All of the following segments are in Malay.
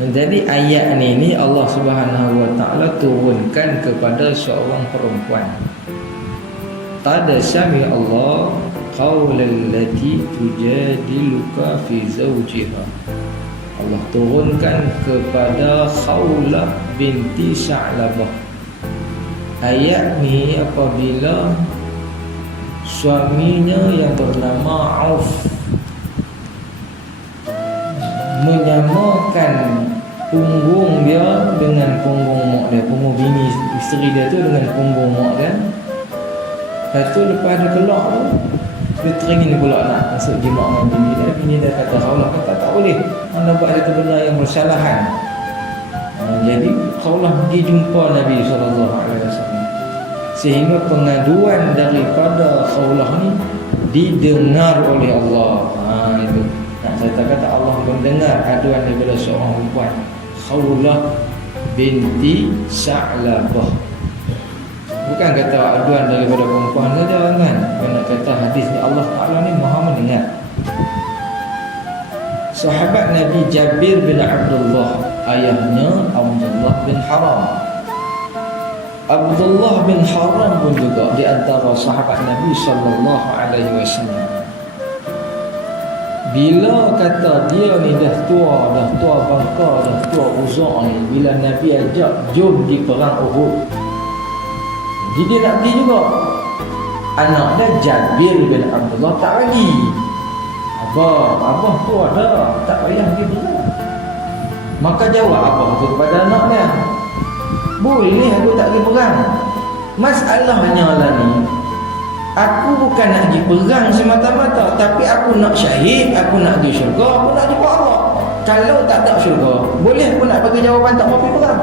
Jadi ayat ni Allah Subhanahu Wa Taala turunkan kepada seorang perempuan. Qad sami Allah qaulal lati tujadiluka fi zawjiha. Allah turunkan kepada Khawlah binti Sa'labah. Ayat ni apabila suaminya yang bernama Auf menyamakan punggung dia dengan punggung mak dia, punggung bini isteri dia tu dengan punggung mak dia. Lepas tu lepas dia kelak tu, dia teringin pula nak masuk jimat dengan bini dia. Bini dia kata, Khawlah kata tak boleh, anda buat satu benda yang bersalahan. Jadi Khawlah pergi jumpa Nabi SAW, sehingga pengaduan daripada Khawlah ni didengar oleh Allah. Itu nak saya kata Allah mendengar aduan daripada seorang perempuan, Khawlah binti Sa'labah. Bukan kata aduan daripada perempuan saja kan. Nak kata hadis ni Allah Ta'ala ni maha mendengar. Sahabat Nabi Jabir bin Abdullah, ayahnya Abdullah bin Haram. Abdullah bin Haram pun juga di antara sahabat Nabi sallallahu alaihi wasallam. Bila kata dia ni dah tua bangka, dah tua uzak ni, bila Nabi ajak jom di perang Uhud, jadi dia nak pergi juga. Anak dia Jabir bin Abdullah tak bagi. Abah tua dah, tak payah pergi perang. Maka jawab abah tu kepada anak dia, boleh aku tak pergi perang. Masalahnya lah ni, aku bukan nak pergi perang semata-mata, tapi aku nak syahid, aku nak pergi syurga, aku nak jumpa Allah. Kalau tak ada syurga, boleh aku nak bagi jawapan tak mau pergi perang.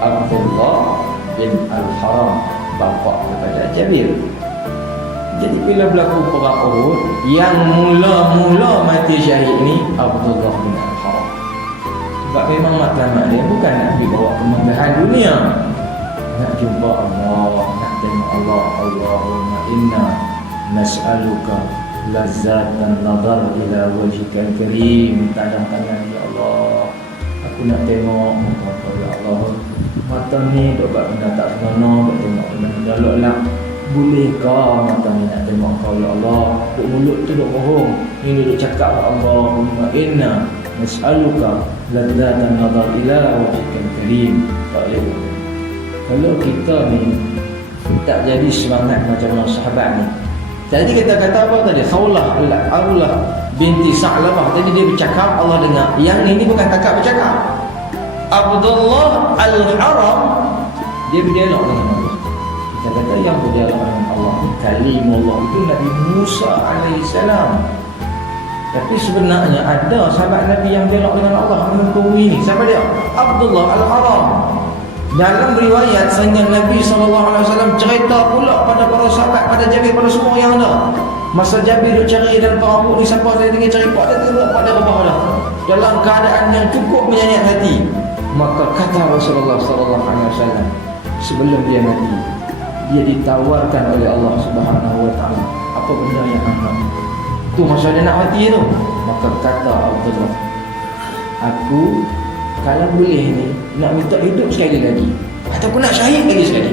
Abdullah bin Al-Haram, bapa kepada Jabir. Jadi bila berlaku perang Uhud, yang mula-mula mati syahid ni Abdullah bin Al-Haram. Sebab memang matlamat dia bukan nak pergi bawa kemegahan dunia, nak jumpa Allah, nak tengok Allah. Allahumma inna nas'aluka lazzatan nadar ila wajhikal karim. Tangan ya Allah, aku nak tengok muka kau ya Allah. Mata ni dok buat benda tak senonoh, dok tengok benda lok-lok. Bolehkah mata ni nak tengok kau ya Allah? Duk mulut tu duk bohong, ini duk cakap Allahumma inna nas'aluka lazzatan nadar ila wajhikal karim. Tak boleh. Kalau kita ni tak jadi semangat macam sahabat ni. Jadi kita kata apa tadi? Khawlah binti Sa'labah tadi dia bercakap, Allah dengar. Yang ini bukan takap bercakap. Abdullah Al-Haram dia berdialog dengan Allah. Kita kata yang berdialog dengan Allah ni kalimullah itu Nabi Musa alaihissalam. Tapi sebenarnya ada sahabat Nabi yang berdialog dengan Allah mengakui ni. Siapa dia? Abdullah Al-Haram. Dalam riwayat sehingga Nabi SAW cerita pula pada para sahabat, pada Jabir, pada semua yang ada. Masa Jabir duk cari dalam perang ni, siapa dia tinggal cari pak dia tengok pada rumah dah, dalam keadaan yang cukup menyayat hati. Maka kata Rasulullah SAW, sebelum dia mati, dia ditawarkan oleh Allah Subhanahu Wa Taala, apa benda yang hamba minta. Tu masa dia nak mati tu, maka kata Abdullah, aku kalau boleh ni nak minta hidup sekali lagi, ataupun nak syahid lagi sekali.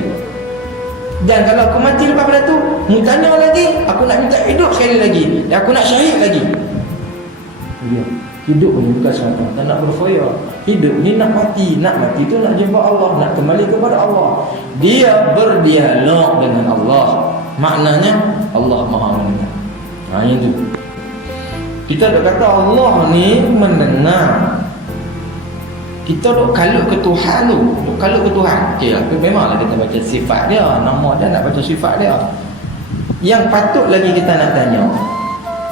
Dan kalau aku mati lepas pada tu, mu tanya lagi, aku nak minta hidup sekali lagi, dan aku nak syahid lagi. Ya, hidup ni bukan semata-mata nak berkhayal. Hidup ni nak mati tu nak jumpa Allah, nak kembali kepada Allah. Dia berdialog dengan Allah. Maknanya Allah Maha mendengar. Itu. Kita dah kata Allah ni mendengar. Kita duk kalut ke Tuhan tu, duk kalut ke Tuhan. Okey, memanglah kita baca sifat dia, nama dia, nak baca sifat dia. Yang patut lagi kita nak tanya,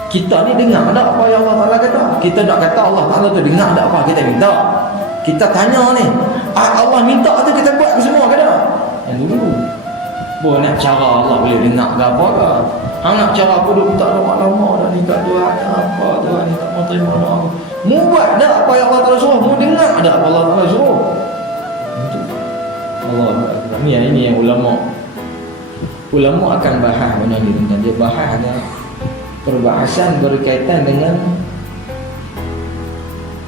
kita ni dengar tak apa yang Allah Ta'ala kata? Kita tak kata Allah Ta'ala tu dengar tak apa kita minta. Kita tanya ni, Allah minta tu kita buat semua ke tak? Yang dulu. Boleh nak cara Allah boleh dengar ke apa ke? Nak cara aku duk minta lama-lama dah ni kat Tuhan apa, Tuhan ni tak mau terima doa aku. Mu buat dah apa yang Allah Ta'ala suruh, mu dengar dah apa Allah Ta'ala suruh. Allah, ini yang ulama akan bahas benda ni tentang dia bahas ada perbahasan berkaitan dengan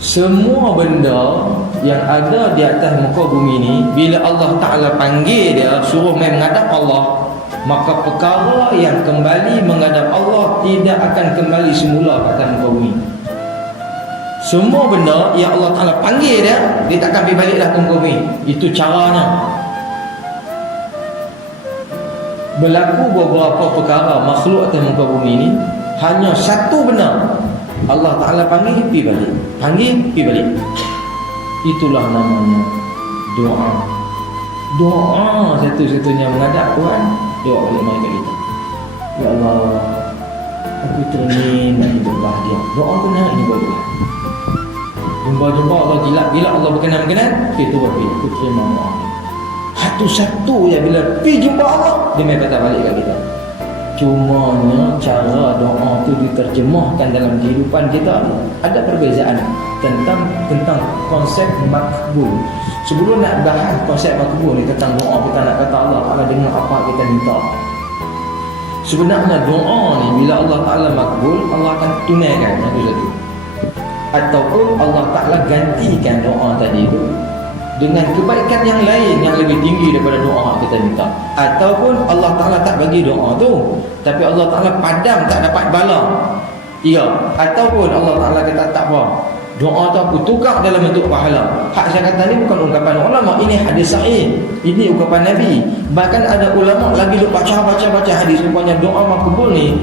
semua benda yang ada di atas muka bumi ni, bila Allah Ta'ala panggil dia, suruh main menghadap Allah, maka perkara yang kembali menghadap Allah tidak akan kembali semula ke atas muka bumi. Semua benda yang Allah Ta'ala panggil dia, dia takkan pergi balik dah ke muka bumi. Itu caranya. Berlaku beberapa perkara makhluk atas muka bumi ni, hanya satu benda Allah Ta'ala panggil, pergi balik. Panggil, pergi balik. Itulah namanya doa. Doa satu-satunya menghadap Tuhan. Doa balik mai kat kita. Ya Allah, aku teringin nak hidup bahagia. Doa tu nak ini buat Tuhan. Jumpa-jumpa Allah gila Allah berkenan-kenan, itu buat dia. Aku terima doa. Satu-satu je bila pergi jumpa Allah, dia mai kata balik kat kita. Cumanya cara doa tu diterjemahkan dalam kehidupan kita ada perbezaan tentang konsep makbul. Sebelum nak bahas konsep makbul ni tentang doa, kita nak kata Allah Ta'ala dengar apa kita minta. Sebenarnya doa ni bila Allah Ta'ala makbul, Allah akan tunaikan satu-satu. Ataupun Allah Ta'ala gantikan doa tadi tu dengan kebaikan yang lain yang lebih tinggi daripada doa kita minta. Ataupun Allah Ta'ala tak bagi doa tu, tapi Allah Ta'ala padam tak dapat bala. Ya. Ataupun Allah Ta'ala kata tak apa, doa tu aku tukar dalam bentuk pahala. Hak saya kata ni bukan ungkapan ulama, ini hadis sahih, ini ungkapan Nabi. Bahkan ada ulama lagi baca hadis rupanya doa makbul ni,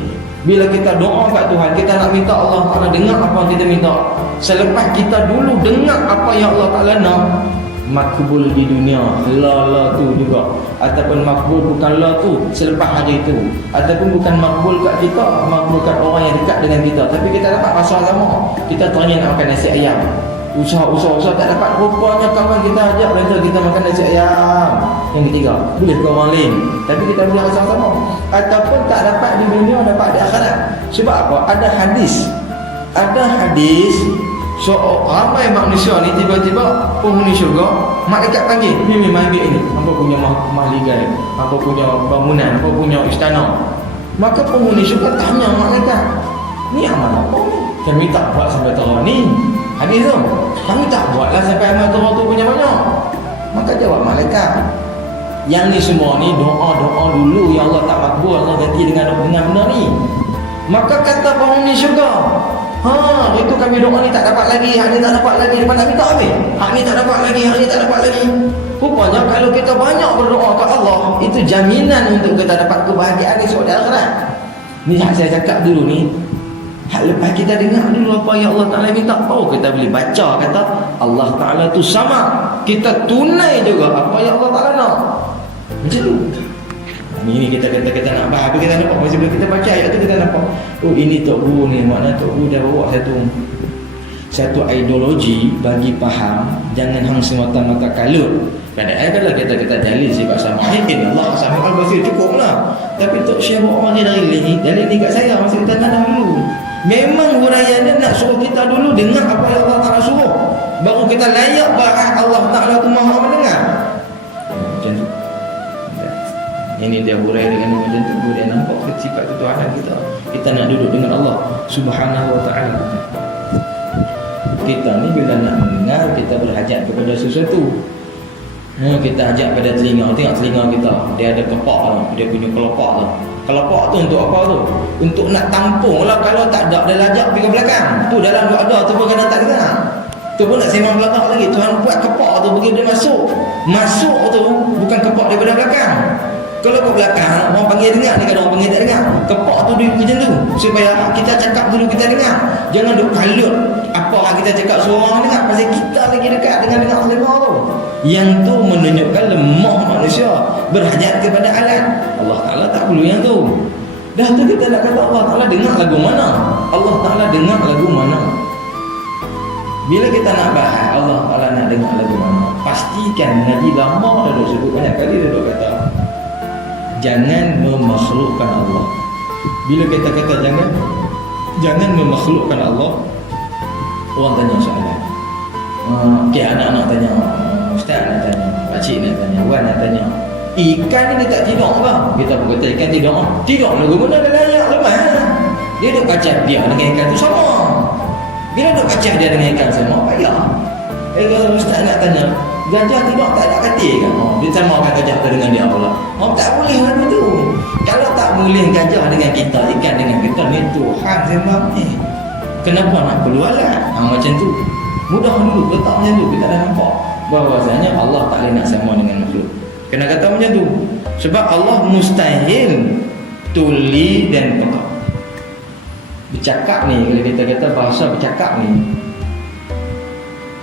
bila kita doa kat Tuhan, kita nak minta Allah Ta'ala dengar apa yang kita minta. Selepas kita dulu dengar apa yang Allah Ta'ala nak, makbul di dunia, la tu juga. Ataupun makbul bukan la tu selepas hari tu. Ataupun bukan makbul kat kita, makbul kat orang yang dekat dengan kita, tapi kita dapat rasa sama. Kita tanya nak makan nasi ayam, usaha tak dapat, rupanya kawan kita ajak renta kita makan nasi ayam. Yang ketiga, boleh ke orang lain, tapi kita boleh rasa sama. Ataupun tak dapat di dunia, dapat di akhirat. Sebab apa? Ada hadis so ramai manusia ni tiba-tiba penghuni syurga, malaikat panggil, ni ambil ini, apa punya mahligai, apa punya bangunan, apa punya istana. Maka penghuni syurga tanya malaikat, ni amal apa ni? Kami tak buat sampai tahun ni. Hadis tu, kami tak buatlah sampai amal tahun tu punya banyak. Maka jawab malaikat, yang ni semua ni doa-doa dulu yang Allah tak makbul, Allah ganti dengan benar ni. Maka kata penghuni syurga, itu kami doa ni tak dapat lagi, hak ni tak dapat lagi, depan nak minta habis. Hak ni tak dapat lagi, hak ni tak dapat lagi. Rupanya kalau kita banyak berdoa ke Allah, itu jaminan untuk kita dapat kebahagiaan esok di akhirat. Ni hak saya cakap dulu ni. Hak lepas kita dengar dulu apa yang Allah Ta'ala minta, kita boleh baca kata Allah Ta'ala tu sama. Kita tunai juga apa yang Allah Ta'ala nak. Macam tu. Ini kita nak bahas, kita nampak masa bila kita baca ayat tu kita nampak, oh ini Tok Guru ni, makna Tok Guru dah bawa satu ideologi bagi faham, jangan hang semata-mata kalut. Kadang-kadang kalau kita dalil sifat samain, Allah Sami'ul Basir cukuplah. Tapi Tok Syekh bawa mari dalil ni kat saya masa kita tanam dulu. Memang huraian dia nak suruh kita dulu dengar apa yang Allah Ta'ala suruh, baru kita layak bahas Allah Ta'ala tu Maha mendengar. Macam tu. Ini dia hurai dengan macam tu, dia nampak sifat ketuhanan kita. Kita nak duduk dengan Allah Subhanahu Wa Ta'ala. Kita ni bila nak mendengar, kita berhajat kepada sesuatu. Kita hajat pada telinga. Tengok telinga kita, dia ada kepak tu, dia punya kelopak tu. Kelopak tu untuk apa tu? Untuk nak tampung lah. Kalau tak ada, dia lajak pergi ke belakang. Tu dalam tu ada, tu pun kadang tak dengar. Tu pun nak sembang belakang lagi. Tuhan buat kepak tu bagi dia masuk. Masuk tu bukan kepak daripada belakang. Kalau ke belakang, orang panggil dengar, ni kadang orang panggil tak dengar. Kepak tu dia macam tu, supaya kita cakap dulu kita dengar. Jangan duk kalut apa yang kita cakap suruh orang dengar, pasal kita lagi dekat dengan dengar dengar tu. Yang tu menunjukkan lemah manusia berhajat kepada alat. Allah Ta'ala tak perlu yang tu. Dah tu kita nak kata Allah Ta'ala dengar lagu mana, Allah Ta'ala dengar lagu mana. Bila kita nak bahas Allah Ta'ala nak dengar lagu mana, pastikan Nabi lama dah sebut banyak kali dia kata jangan memakhlukkan Allah. Bila kita kata jangan memakhlukkan Allah, orang tanya soalan. Anak-anak tanya, ustaz nak tanya, pakcik nak tanya, wan nak tanya, ikan ni dia tak tidur ke? Kita pun kata ikan tidur. Tidur lagu mana dia layak lemah. Dia duk kacau dia dengan ikan tu sama. Bila duk kacau dia dengan ikan sama, Ustaz nak tanya, gajah tidur tak ada katil kan? Dia samakan gajah tu dengan dia pula. Tak boleh lah tu. Kalau tak boleh gajah dengan kita, ikan dengan kita, ni Tuhan sembang ni. Kenapa nak perlu alat? Macam tu. Mudah dulu letak macam tu, kita dah nampak bahawasanya Allah tak boleh nak sama dengan makhluk. Kena kata macam tu. Sebab Allah mustahil tuli dan peka. Bercakap ni, kalau kita kata bahasa bercakap ni,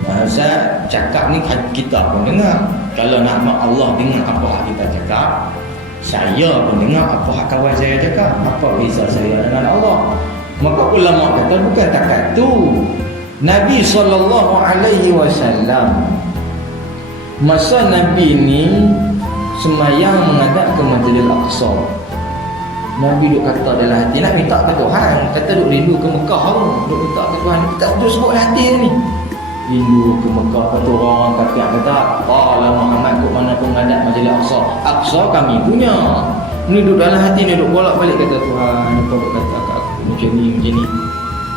bahasa cakap ni kita pun dengar. Kalau nak Allah dengar apa yang kita cakap, saya pun dengar apa yang kawan saya cakap. Apa beza saya dengan Allah? Maka ulama kata bukan takat tu. Nabi SAW, masa Nabi ni semayang menghadap ke Masjidil Aqsa, Nabi duk kata dalam hati nak minta ke Tuhan, kata duk rindu ke Mekah tu, duk minta ke Tuhan, tak betul sebut dalam hati ni, rindu ke Mekah. Kata orang kata Allah Muhammad kok mana pun menghadap Masjidil Aqsa, Aqsa kami punya. Ni duduk dalam hati ni, duduk bolak balik kata Tuhan, apa duk kata kat aku macam ni.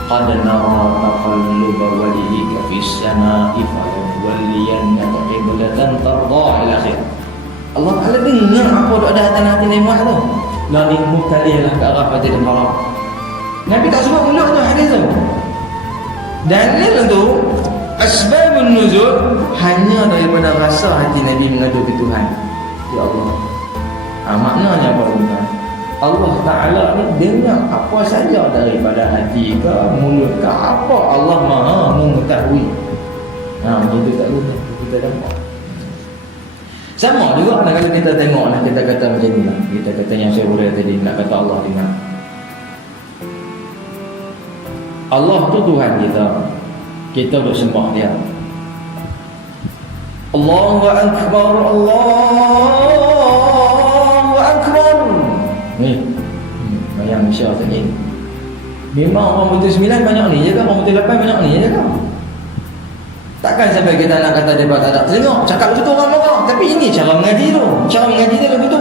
Qad nara taqalluba wajhika fis samaa'i falyawliyannaka qiblatan tardah ila akhir. Allah Ta'ala dengar apa duk ada dalam hati nikmat tu. Lalu mukalilah ke arah Masjidil Haram. Nabi tak sebut mulut tu hadis tu. Dalil tu asbabun nuzul hanya daripada rasa hati Nabi mengadu ke Tuhan. Ya Allah. Maknanya apa tuan? Allah Ta'ala ni dengar apa saja daripada hati ke mulut ke apa, Allah Maha mengetahui. Itu tak guna kita nampak. Sama juga kalau kita tengok lah, kita kata macam ni lah. Kita kata yang saya uraikan tadi, nak kata Allah dengar. Allah tu Tuhan kita. Kita duk sembah dia. Allahu Akbar, Allahu Akbar. Ni bayang Malaysia tadi. Memang orang betul 9 banyak ni je kan, orang betul 8 banyak ni je kan. Takkan sampai kita nak kata dia tak ada tengok, cakap begitu orang marah. Tapi ini cara mengaji tu. Cara mengaji dia begitu.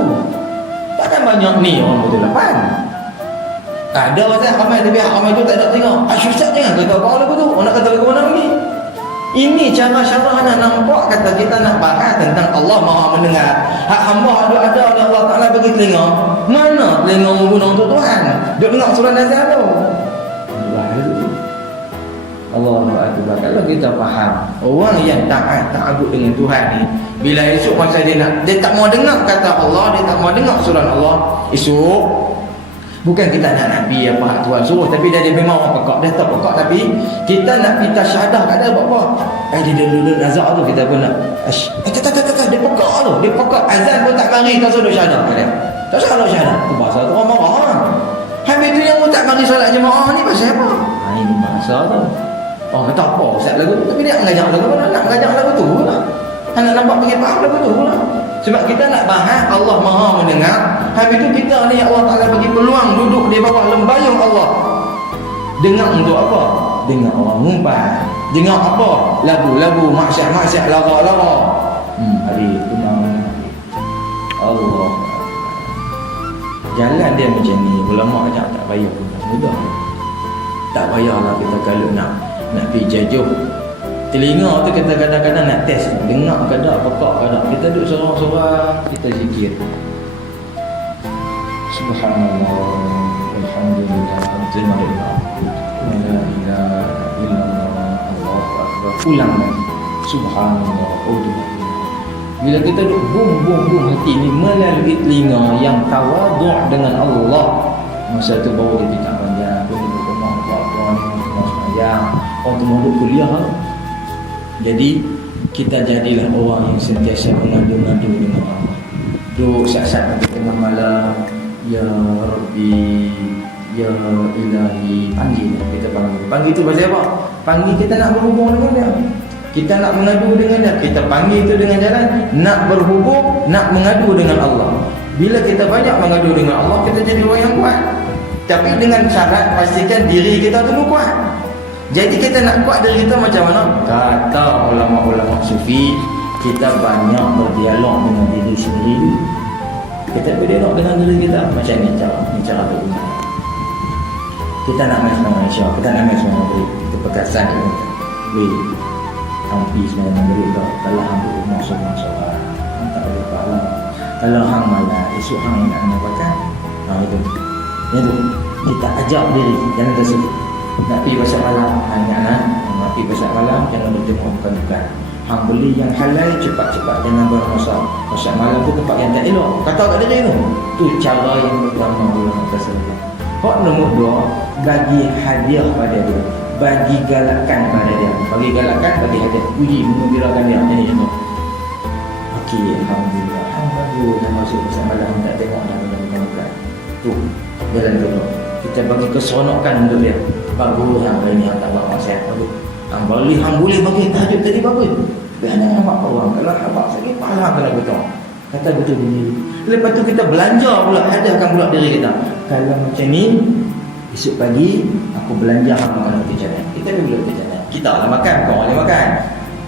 Takkan banyak ni orang betul 8. Ada orang ramai tapi ramai tu tak ada tengok. Ustaz jangan kata apa lagu tu. Orang nak kata lagu mana ni? Ini cara syarah nak nampak kata kita nak bahas tentang Allah Maha mendengar. Hak hamba ada oleh Allah Ta'ala bagi telinga. Mana telinga guna untuk Tuhan? Duk dengar surah Nazar tu. Allah Akbar. Kalau kita faham orang yang taat ta'abud dengan Tuhan ni, bila esok masa dia tak mau dengar kata Allah, dia tak mau dengar surah Allah, esok bukan kita nak Nabi apa hak Tuhan suruh, tapi dia memang orang pekak, dia tak pekak, tapi kita nak kita syahadah kat dia buat apa? Dia dulu nazar tu kita pun nak dia pekak tu, dia pekak azan pun tak mari tak suruh syahadah kat dia. Tak salah syahadah. Tu bahasa tu orang marah. Habis tu yang pun tak mari solat jemaah ni pasal apa? Ini bahasa tu. Oh kata apa Ustaz lagu tu, tapi dia mengajak lagu tu, nak mengajak lagu tu pula. Nak nampak bagi faham lagu tu pula. Sebab kita nak bahas Allah Maha mendengar. Habis tu kita ni Allah Ta'ala bagi peluang duduk di bawah lembayung Allah. Dengar untuk apa? Dengar orang ngumpat. Dengar apa? Lagu-lagu, maksiat-maksiat, lara-lara. Hari tu mana? Allah. Jalan dia macam ni, ulama ajak tak payah pun, tak mudah. Tak payahlah kita kalau nak pergi jajuh. Telinga tu kita kadang-kadang nak test, dengar ke tak, pekak ke tak. Kita duduk sorang-sorang, kita zikir. Subhanallah, alhamdulillah, terima kasih. La ilaha illallah, Allahu Akbar. Ulang lagi. Subhanallah, alhamdulillah. Bila kita duduk bum hati ni melalui telinga yang tawaduk dengan Allah, masa tu baru dia tak panjang. Dia duduk rumah, orang semayang, orang tu duduk kuliah. Jadi kita jadilah orang yang sentiasa mengadu-ngadu dengan Allah. Duduk saat-saat nanti tengah malam, Ya Rabbi, Ya Ilahi, panggil. Kita panggil. Panggil tu pasal apa? Panggil kita nak berhubung dengan dia. Kita nak mengadu dengan dia. Kita panggil itu dengan jalan nak berhubung, nak mengadu dengan Allah. Bila kita banyak mengadu dengan Allah, kita jadi orang yang kuat. Tapi dengan syarat pastikan diri kita dulu kuat. Jadi kita nak kuat diri kita macam mana? Kata ulama-ulama sufi, kita banyak berdialog dengan diri sendiri. Kita berdialog dengan diri kita macam ni cara berguna. Kita nak main Malaysia, kita nak main Malaysia, kita perkasan ni. Hampi sebenarnya berita kalau hang rumah seorang tak ada pahala. Kalau hang malah esok hang nak makan. Itu. Itu kita ajak diri jangan tersebut. Nak pergi pasar malam, ingatlah nak pergi pasar malam jangan bertemu bukan-bukan. Hang beli yang halal cepat-cepat jangan bermasak. Pasar malam tu tempat yang tak elok. Kata kat diri tu. Tu cara yang pertama ulama tersebut. Hak nombor 2, bagi hadiah pada dia. Bagi galakan pada dia. Bagi galakan, bagi hadiah. Puji mengembirakan dia. Jadi contoh. Okey, alhamdulillah. Hang bagus dah masuk pasar malam tak tengok dah benda-benda. Tu jalan dulu. Kita bagi keseronokan untuk dia. Bagus hang hari ni hang tak buat maksiat bagus. Hang boleh bagi tahajud tadi bagus. Biar hang nampak orang. Kalau hang buat sakit pahala kena betul. Kata betul begini. Lepas tu kita belanja pula, hadiahkan pula diri kita. Kalau macam ni, esok pagi aku belanja hang makan roti canai. Kita dulu roti canai. Kita lah makan, kau boleh makan.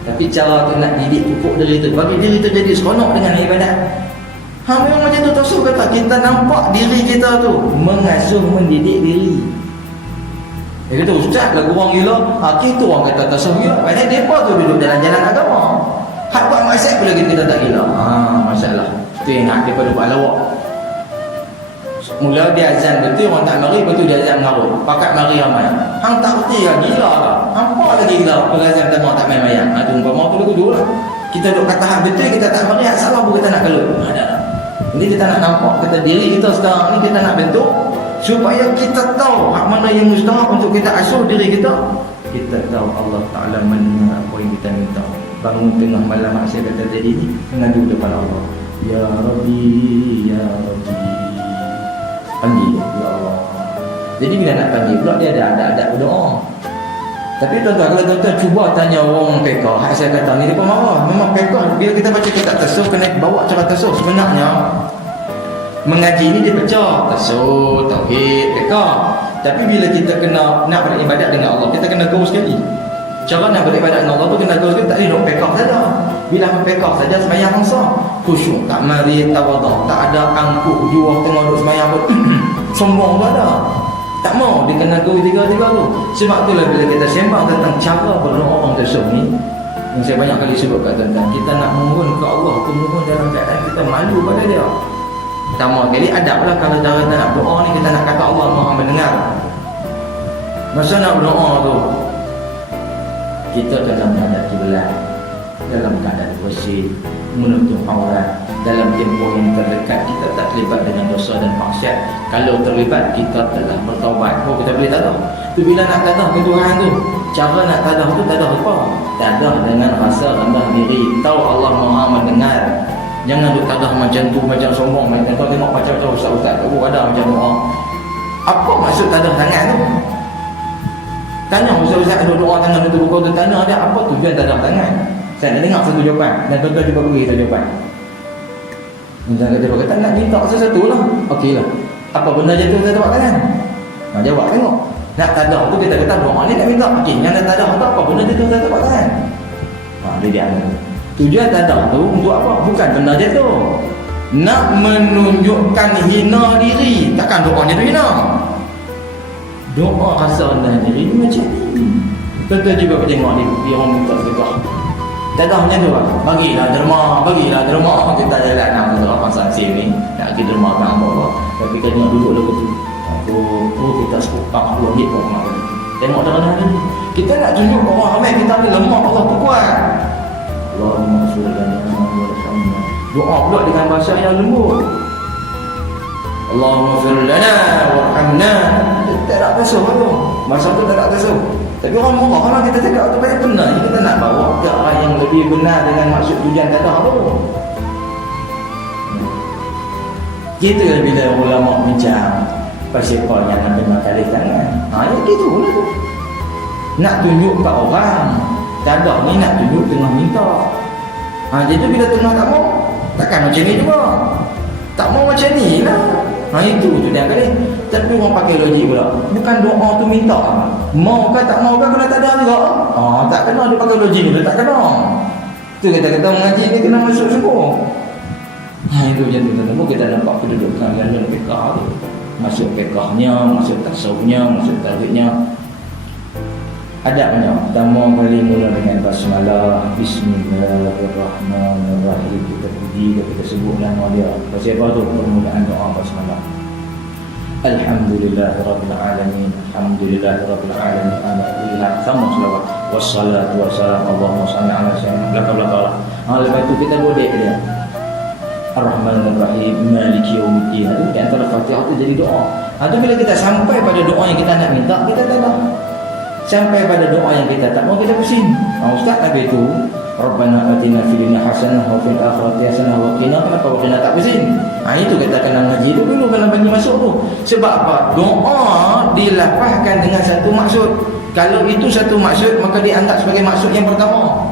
Tapi cara tu nak didik pupuk diri tu, bagi diri tu jadi seronok dengan ibadat. Hang memang macam tu tasawuf kata kita nampak diri kita tu mengasuh mendidik diri. Dia kata ustaz lah kurang gila. Kita orang kata tasawuf gila. Padahal mereka tu duduk dalam jalan agama. Hak buat maksiat pula kita tak gila. Masalah. Itu yang hak daripada buat lawak. Mula dia azan betul orang tak mari, betul dia azan mengarut. Pakat mari ramai. Hang tak reti lah gila lah. Hampa lagi gila. Kalau azan tengok tak main mayang. Itu umpama tu lagu lah. Kita duduk kata hak betul kita tak mari, hak salah pun kita nak keluar. Jadi kita nak nampak kata diri kita sekarang ni kita nak bentuk supaya kita tahu hak mana yang mustahak untuk kita asuh diri kita. Kita tahu Allah Ta'ala mendengar apa yang kita minta. Bangun tengah malam maksiat kata tadi ni mengadu kepada Allah. Ya Rabbi, Ya Rabbi. Panggil Ya Allah. Jadi bila nak panggil pula dia ada berdoa. Tapi tuan-tuan kalau tuan-tuan cuba tanya orang pekah, hak saya kata ni dia pun marah. Memang pekah bila kita baca kitab tasawuf kena bawa cara tasawuf. Sebenarnya mengaji ni dia pecah tasawuf, tauhid, pekah. Tapi bila kita kena nak beribadat dengan Allah, kita kena gaul sekali. Cara nak beribadat dengan Allah tu kena gaul sekali, tak boleh nak pekah saja. Bila pekah saja sembahyang mangsa, khusyuk, tak mari tawaduk, tak ada angkuh jiwa tengok duk sembahyang pun sombong pun ada. Tak mau dia kena gaul tiga-tiga tu. Sebab itulah bila kita sembang tentang cara berdoa orang tasawuf ni, yang saya banyak kali sebut kat tuan-tuan, kita nak mohon ke Allah, mohon dalam keadaan kita malu pada dia. Pertama kali adablah kalau cara kita nak berdoa ni kita nak kata Allah Maha mendengar. Masa nak berdoa tu kita dalam keadaan kiblat, dalam keadaan bersih, menutup aurat, dalam tempoh yang terdekat kita tak terlibat dengan dosa dan maksiat. Kalau terlibat kita telah bertaubat. Kita boleh tadah. Tu bila nak tadah ke Tuhan tu, cara nak tadah tu tadah apa? Tadah dengan rasa rendah diri, tahu Allah Maha mendengar. Jangan duk tadah macam tu, macam sombong, macam kau tengok macam tu ustaz-ustaz tu ada macam doa. Apa maksud tadah tangan tu? Tanya ustaz-ustaz ada doa tangan tu buka tu, tanya ada apa tujuan tadah tangan? Saya nak dengar satu jawapan dan tuan-tuan cuba beri satu jawapan. Jangan kata nak minta sesuatu lah. Okeylah. Apa benda je tu saya tapak tangan? Jawab tengok. Nak tadah tu kita kata doa ni nak minta. Okey, yang nak tadah tu apa benda je tu saya tapak tangan? Dia ada. Tujuan tadah tu untuk apa? Bukan benda je tu. Nak menunjukkan hina diri. Takkan doa ni tu hina. Doa rasa rendah diri ni macam ni. Tuan-tuan juga tengok ni, dia orang minta sedekah. Tadah macam tu lah. Bagilah derma. Kita jalan nak berdoa pasal sini. Nak pergi derma kan apa. Tapi kena duduk lagu tu. Kita sepukak RM2 pun makan. Tengok darah ni. Kita nak tunjuk orang ramai kita ni lemah, Allah tu kuat. Allahumma sholli ala Muhammad. Doa pula dengan bahasa yang lembut. Allahumma fir lana warhamna. Tak ada tasawuf tu. Masa tu tak ada tasawuf. Tapi orang murah kalau kita cakap tu banyak benar. Kita nak bawa ke arah yang lebih benar dengan maksud tujuan tadah tu. Kita bila ulama bincang pasal kau yang nak dengar kali tangan. Ya gitu lah tu. Nak tunjuk kat orang. Tadah ni nak tunjuk tengah minta. Jadi bila tengah tak mau, takkan macam ni juga. Tak mau macam ni lah. Itu tu dia kali. Tapi orang pakai logik pula. Bukan doa tu minta. Mau ke tak mau ke kena tadah juga. Tak kena dia pakai logik ni. Tak kena. Tu kata mengaji ni kena masuk semua. Itu je tu. Kita nampak kedudukan dalam fiqah tu. Masuk fiqahnya, masuk tasawufnya, masuk tauhidnya. Adabnya pertama kali mula dengan basmalah, bismillahirrahmanirrahim. Kita puji dan kita sebut nama dia. Pasal apa tu permulaan doa basmalah? Alhamdulillahirabbil alamin. Alhamdulillahirabbil alamin. Alhamdulillah. Sama selawat. Wassalatu wassalamu Allahumma shalli ala sayyidina belakang-belakang. Lepas tu kita godek dia. Ar-Rahmanir-Rahim, Maliki Yawmiddin. Itu di antara Fatihah tu jadi doa. Itu bila kita sampai pada doa yang kita nak minta, kita tak nak. Sampai pada doa yang kita tak mau, kita pusing. Ustaz Nabi itu Rabbana atina fid dunya hasanah wa fil akhirati hasanah wa qina, kenapa kita tak pusing? Itu kita kena ngaji dulu kalau bagi masuk tu. Sebab apa? Doa dilafazkan dengan satu maksud. Kalau itu satu maksud, maka dianggap sebagai maksud yang pertama.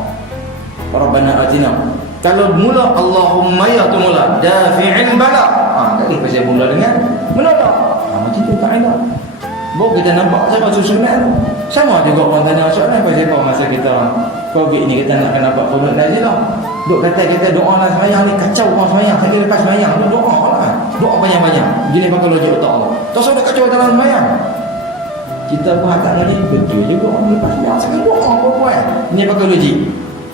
Rabbana atina. Kalau mula Allahumma ya tu mula dafi'il bala. Tadi pasal mula dengan menolak. Macam tu kaedah. Baru kita nampak sama susunan tu. Sama juga orang tanya soalan pasal apa masa kita COVID ni kita nak nampak kunut nazilah. Duk kata kita doa lah sembahyang ni kacau orang sembahyang. Saya lepas sembahyang tu doa lah. Doa banyak-banyak. Gini pakai logik otak Allah. Tak sudah kacau dalam sembahyang. Kita pun tak ngaji betul juga orang lepas sembahyang. Saya doa apa-apa. Ini pakai logik.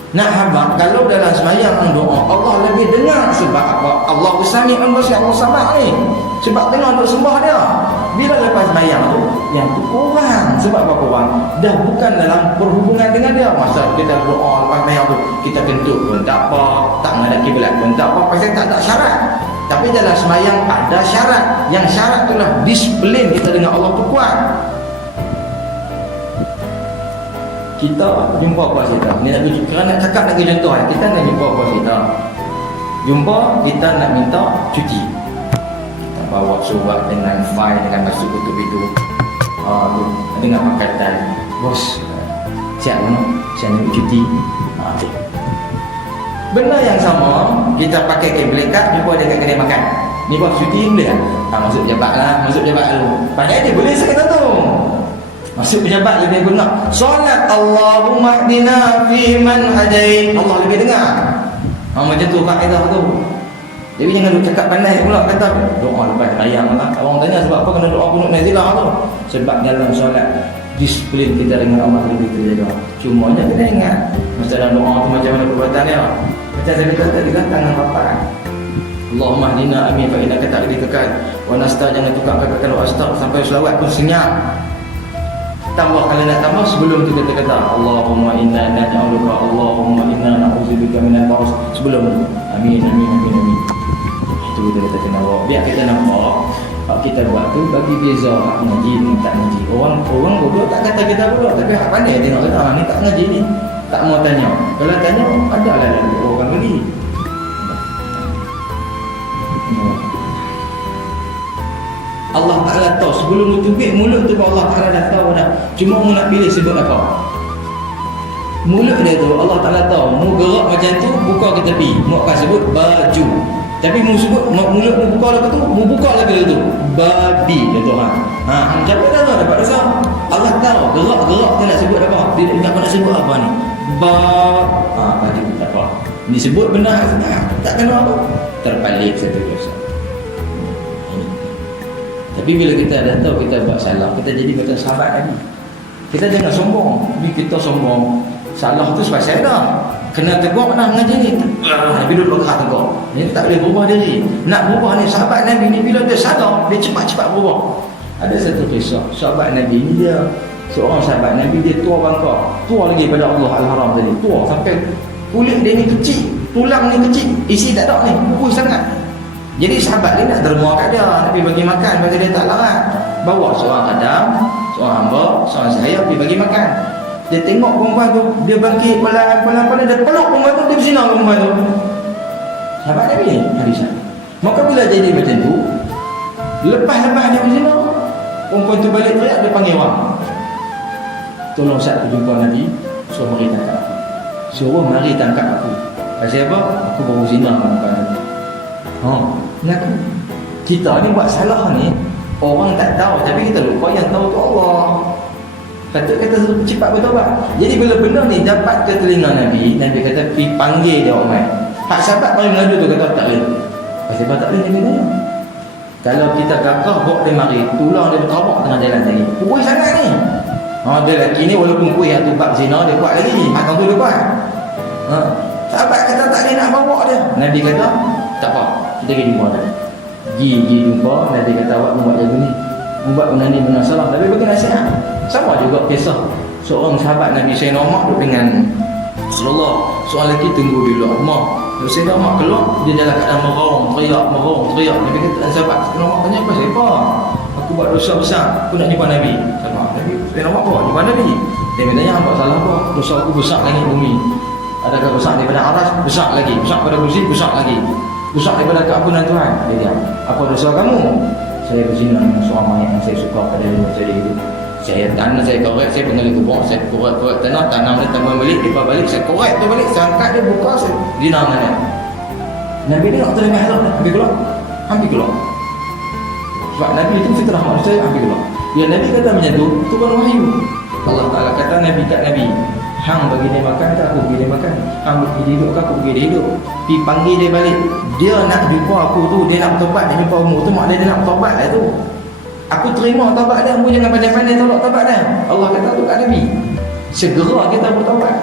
Nak habaq kalau dalam sembahyang doa Allah lebih dengar. Sebab apa? Allah Sami'un Basir, Allah Samad ni. Sebab tengah duk sembah dia. Bila lepas sembahyang tu yang tu kurang. Sebab apa kurang? Dah bukan dalam berhubungan dengan dia. Masa kita doa lepas sembahyang tu kita kentut pun tak apa, tak menghadap kiblat pun tak apa, pasal tak ada syarat. Tapi dalam sembahyang ada syarat. Yang syarat itulah disiplin kita dengan Allah tu kuat. Kita jumpa puas kita. Ni nak kerana cakap lagi contoh. Kita nak jumpa puas kita. Jumpa kita nak minta cuti. Kita bawa surat dengan file dengan basuh kutub itu. Dengan pakatan. Bos, siap mana? Saya nak cuti. Benda yang sama kita pakai kabel kad jumpa dekat kedai makan. Ni bos cuti boleh tak? Masuk pejabat lah, masuk pejabat dulu. Pandai dia boleh saya kata tu. Masuk pejabat lebih guna. Solat Allahumma hdina fi man hadait. Allah lebih dengar. Macam tu kaedah tu. Jadi jangan duk cakap pandai pula kata doa lepas sembahyang lah. Orang tanya sebab apa kena doa kunut nazilah tu? Sebab dalam solat disiplin kita dengan Allah lebih terjaga. Cumanya kena ingat masa dalam doa tu macam mana perbuatan dia. Macam saya kata tadi kan tangan papan. Allahumma hdina amin fa innaka ta'lamu kekal wa nasta, jangan tukar kakak kalau astag sampai selawat pun senyap. Tambah kalau nak tambah sebelum tu kita kata Allahumma inna naj'aluka, Allahumma inna na'udzubika minal baras. Sebelum tu amin amin amin amin. Itu kita kata kena bawa. Biar kita nampak kita buat tu bagi beza hak ngaji dengan tak ngaji. Orang bodoh tak kata kita bodoh, tapi hak pandai tengok kata ni tak ngaji ni. Tak mau tanya. Kalau tanya adalah lalu orang lagi. Allah Ta'ala tahu sebelum tubik mulut tu Allah Ta'ala dah tahu dah. Cuma mu nak pilih sebut apa. Mulut dia tu Allah Ta'ala tahu. Mu gerak macam tu buka ke tepi. Mu akan sebut baju. Tapi mu sebut mulut mu buka lagu tu, mu buka lagu tu babi contoh siapa dah tahu dapat dosa. Allah tahu gerak-gerak tu nak sebut apa. Dia tak nak sebut apa ni. Tadi tak apa. Ni sebut benda tak kena apa. Terpalit satu dosa. Tapi bila kita dah tahu kita buat salah, kita jadi macam sahabat Nabi. Kita jangan sombong. Tapi kita sombong. Salah tu sebab saya dah kena tegur dah mengaji ni. Nabi duduk lekah tegur. Ni tak boleh berubah diri. Nak berubah ni sahabat Nabi ni bila dia salah, dia cepat-cepat berubah. Ada satu kisah. Sahabat Nabi ni dia seorang sahabat Nabi, dia tua bangka. Tua lagi pada Allah Al-Haram tadi. Tua sampai kulit dia ni kecil, tulang ni kecil, isi tak ada ni, pupus sangat. Jadi sahabat dia nak derma kat dia, Nabi bagi makan, bagi dia tak larang. Bawa seorang kadam, seorang hamba, seorang saya pergi bagi makan. Dia tengok perempuan tu, dia bangkit pelan-pelan, dia peluk perempuan tu, dia berzina dengan perempuan tu. Sahabat Nabi ni, Hadisah. Maka bila jadi macam tu, lepas-lepas dia berzina, perempuan tu balik teriak, dia panggil orang. Tolong Ustaz aku jumpa Nabi, suruh mari tangkap aku. Suruh mari tangkap aku. Pasal apa? Aku baru zina dengan perempuan tu. Ngaku kita ni buat salah ni orang tak tahu, tapi kita lupa yang tahu tu Allah. Kata cepat bertobat. Jadi bila benda ni dapat ke telinga Nabi kata pergi panggil dia orang. Hak sahabat paling mengadu tu kata tak boleh. Pasal apa tak boleh Nabi tanya? Kalau kita gagah bawa dia mari, tulang dia bertabak tengah jalan tadi. Pukul sangat ni. Dia lelaki ni walaupun kuih yang tu bab zina dia buat lagi. Makan tu dia buat. Sahabat kata tak boleh nak bawa dia. Nabi kata tak apa, kita pergi jumpa dia. Pergi jumpa, Nabi kata awak buat lagu ni. Buat benda ni benar salah. Nabi bagi nasihat. Sama juga kisah seorang sahabat Nabi Sayyidina Umar duduk dengan Rasulullah. Seorang lelaki tunggu di luar rumah. Sayyidina Umar keluar, dia dalam keadaan teriak. Nabi kata sahabat, Sayyidina Umar tanya apa siapa? Aku buat dosa besar, aku nak jumpa Nabi. Nabi, Sayyidina Umar apa? Jumpa Nabi. Dia tanya apa salah apa? Dosa aku besar langit bumi. Adakah besar daripada aras? Besar lagi. Besar daripada kursi? Besar lagi. Besar daripada keampunan Tuhan. Dia diam. Apa dosa kamu? Saya berzina dengan seorang mayat yang saya suka pada masa dia hidup. Saya tanam, saya korek, saya pengali kubur, saya korek tanam dia tambah balik, lepas balik, saya korek tu balik, saya angkat dia buka, saya zina dengan dia. Nabi dia tak terima halal, hampir keluar. Sebab Nabi itu fitrah manusia, hampir keluar. Ya Nabi kata macam tu, turun wahyu. Allah Ta'ala kata Nabi kat Nabi, hang bagi dia makan tak, aku bagi dia makan. Hang bagi dia hidup, aku bagi dia hidup. Pergi panggil dia balik. Dia nak jumpa aku tu, dia nak bertobat, dia jumpa umur tu, maknanya dia nak bertobat lah tu. Aku terima taubat dia, mu jangan pandai-pandai tolak taubat dia. Allah kata tu kat Nabi. Segera kita bertaubat.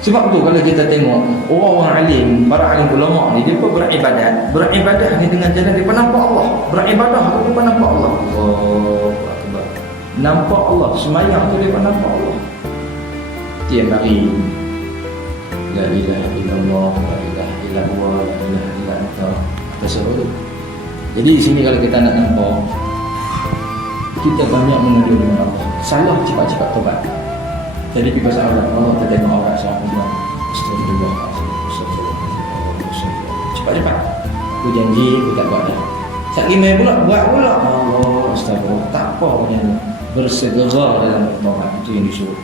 Sebab tu kalau kita tengok orang-orang alim, para alim ulama ni, dia pun beribadat ni dengan cara dia nampak Allah. Beribadah tu dia nampak Allah. Allahu Akbar. Nampak Allah, sembahyang tu dia nampak Allah. Tiap hari la ilaha illallah, la ilaha illallah, la ilaha illa anta. Tasawuf tu. Jadi di sini kalau kita nak nampak, kita banyak mengadu dengan Allah. Salah cepat-cepat tobat. Jadi kita salah Allah terdengar aurat seorang perempuan. Astagfirullah. Cepat-cepat. Aku janji aku tak buat dah. Sekali main pula buat pula. Allah astagfirullah. Tak apa punya bersegera dalam tobat, itu yang disuruh.